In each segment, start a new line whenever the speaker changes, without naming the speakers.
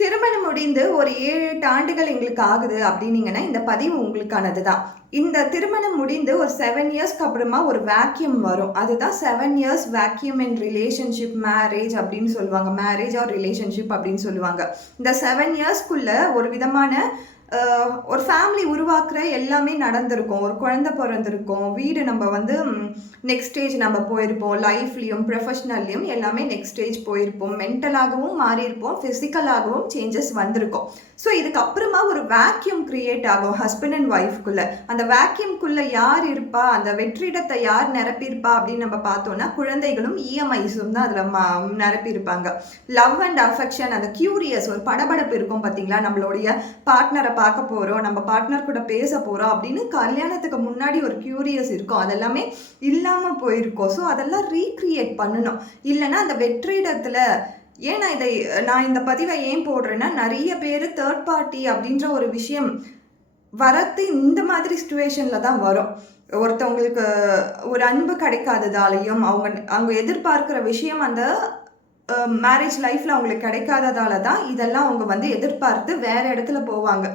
திருமணம் முடிந்து ஒரு ஏழு எட்டு ஆண்டுகள் எங்களுக்கு ஆகுது அப்படின்னீங்கன்னா இந்த பதிவு உங்களுக்கானது தான் இந்த திருமணம் முடிந்து ஒரு செவன் இயர்ஸ்க்கு அப்புறமா ஒரு வேக்யூம் வரும். அதுதான் seven years vacuum in relationship marriage அப்படின்னு சொல்லுவாங்க. மேரேஜ் ஆர் ரிலேஷன்ஷிப் அப்படின்னு சொல்லுவாங்க. இந்த செவன் இயர்ஸ்க்குள்ள ஒரு விதமான ஒரு ஃபேமிலி உருவாக்குற எல்லாமே நடந்திருக்கும். ஒரு குழந்த பிறந்திருக்கும். வீடு நம்ம வந்து நெக்ஸ்ட் ஸ்டேஜ் நம்ம போயிருப்போம். லைஃப்லேயும் ப்ரொஃபஷ்னல்லையும் எல்லாமே நெக்ஸ்ட் ஸ்டேஜ் போயிருப்போம். மென்டலாகவும் மாறியிருப்போம். ஃபிசிக்கலாகவும் சேஞ்சஸ் வந்திருக்கும். ஸோ இதுக்கப்புறமா ஒரு வேக்யூம் கிரியேட் ஆகும் ஹஸ்பண்ட் அண்ட் ஒய்ஃப்குள்ளே அந்த வேக்யூம்குள்ளே யார் இருப்பா? அந்த வெற்றிடத்தை யார் நிரப்பியிருப்பா? அப்படின்னு நம்ம பார்த்தோம்னா குழந்தைகளும் இஎம்ஐஸும் தான் அதில் மா நிரப்பியிருப்பாங்க. லவ் அண்ட் அஃபெக்ஷன் அந்த கியூரியஸ் ஒரு படபடப்பு இருக்கும் பார்த்தீங்களா நம்மளுடைய பார்ட்னரை பார்க்க போகிறோம் நம்ம பார்ட்னர் கூட பேச போகிறோம் அப்படின்னு கல்யாணத்துக்கு முன்னாடி ஒரு க்யூரியஸ் இருக்கும். அதெல்லாமே இல்லாமல் போயிருக்கோம். ஸோ அதெல்லாம் ரீக்ரியேட் பண்ணணும். இல்லைன்னா அந்த வெற்றிடத்தில் ஏன் நான் இதை நான் இந்த பதிவை ஏன் போடுறேன்னா நிறைய பேர் தேர்ட் பார்ட்டி அப்படின்ற ஒரு விஷயம் வரத்து இந்த மாதிரி சுச்சுவேஷனில் தான் வரும். ஒருத்தவங்களுக்கு ஒரு அன்பு கிடைக்காததாலையும் அவங்க அவங்க எதிர்பார்க்குற விஷயம் அந்த மேரேஜ் லைஃப்பில் அவங்களுக்கு கிடைக்காததால தான் இதெல்லாம் அவங்க வந்து எதிர்பார்த்து வேறு இடத்துல போவாங்க.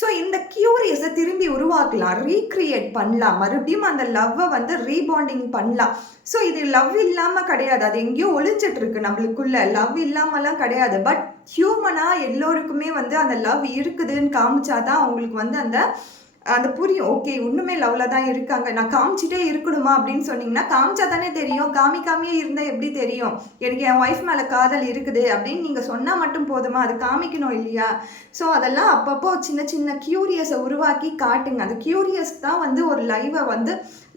ஸோ இந்த க்யூரியஸை திரும்பி உருவாக்கலாம் ரீக்ரியேட் பண்ணலாம். மறுபடியும் அந்த லவ்வை வந்து ரீபாண்டிங் பண்ணலாம். ஸோ இது லவ் இல்லாமல் கிடையாது. அது எங்கேயோ ஒழிஞ்சிட்ருக்கு நம்மளுக்குள்ள. லவ் இல்லாமலாம் கிடையாது. பட் ஹியூமனாக எல்லோருக்குமே வந்து அந்த லவ் இருக்குதுன்னு காமிச்சாதான் அவங்களுக்கு வந்து அந்த அந்த புரியும். ஓகே இன்னுமே லவ்ல தான் இருக்காங்க. நான் காமிச்சிட்டே இருக்கணுமா அப்படின்னு சொன்னீங்கன்னா காமிச்சா தானே தெரியும். காமிக்காமையே இருந்தால் எப்படி தெரியும்? எனக்கு என் ஒய்ஃப் மேலே காதல் இருக்குது அப்படின்னு நீங்கள் சொன்னால் மட்டும் போதுமா? அது காமிக்கணும் இல்லையா? ஸோ அதெல்லாம் அப்பப்போ சின்ன சின்ன கியூரியஸை உருவாக்கி காட்டுங்க. அந்த கியூரியஸ் தான் வந்து ஒரு லைவை வந்து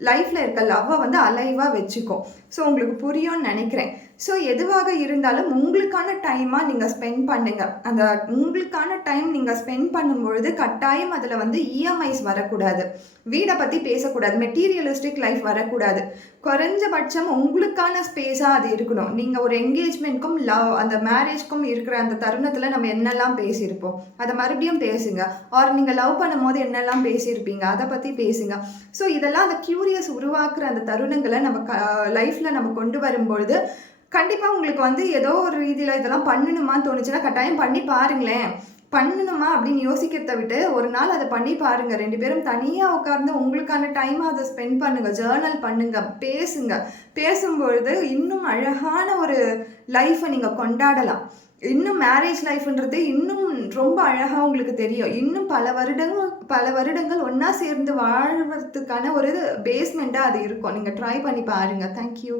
லைஃப்பில் இருக்க லவ்வை வந்து அலைவாக வச்சுக்கும். ஸோ உங்களுக்கு புரியும்னு நினைக்கிறேன். ஸோ எதுவாக இருந்தாலும் உங்களுக்கான டைமாக நீங்கள் ஸ்பெண்ட் பண்ணுங்கள் அந்த உங்களுக்கான டைம் நீங்கள் ஸ்பெண்ட் பண்ணும்பொழுது கட்டாயம் அதில் வந்து இஎம்ஐஸ் வரக்கூடாது. வீடை பற்றி பேசக்கூடாது. மெட்டீரியலிஸ்டிக் லைஃப் வரக்கூடாது. குறைஞ்சபட்சம் உங்களுக்கான ஸ்பேஸாக அது இருக்கணும். நீங்கள் ஒரு என்கேஜ்மெண்ட்க்கும் லவ் அந்த மேரேஜ்க்கும் இருக்கிற அந்த தருணத்தில் நம்ம என்னெல்லாம் பேசியிருப்போம்? அதை மறுபடியும் பேசுங்க. ஆர் நீங்கள் லவ் பண்ணும்போது என்னெல்லாம் பேசியிருப்பீங்க? அதை பற்றி பேசுங்க. ஸோ இதெல்லாம் அந்த க்யூரியஸ் உருவாக்குற அந்த தருணங்களை நம்ம க லைஃப்பில் நம்ம கொண்டு வரும்பொழுது கண்டிப்பாக உங்களுக்கு வந்து ஏதோ ஒரு ரீதியில் இதெல்லாம் பண்ணணுமான்னு தோணுச்சுன்னா கட்டாயம் பண்ணி பாருங்களேன். பண்ணணுமா அப்படின்னு யோசிக்கிறத விட்டு ஒரு நாள் அதை பண்ணி பாருங்க. ரெண்டு பேரும் தனியாக உட்கார்ந்து உங்களுக்கான டைமை அதை ஸ்பெண்ட் பண்ணுங்க. ஜேர்னல் பண்ணுங்க. பேசுங்க. பேசும்பொழுது இன்னும் அழகான ஒரு லைஃப்பை நீங்கள் கொண்டாடலாம். இன்னும் மேரேஜ் லைஃப்ன்றது இன்னும் ரொம்ப அழகாக உங்களுக்கு தெரியும். இன்னும் பல வருடங்கள் பல வருடங்கள் ஒன்றா சேர்ந்து வாழ்வதற்கான ஒரு பேஸ்மெண்ட்டாக அது இருக்கும். நீங்கள் ட்ரை பண்ணி பாருங்கள் தேங்க்யூ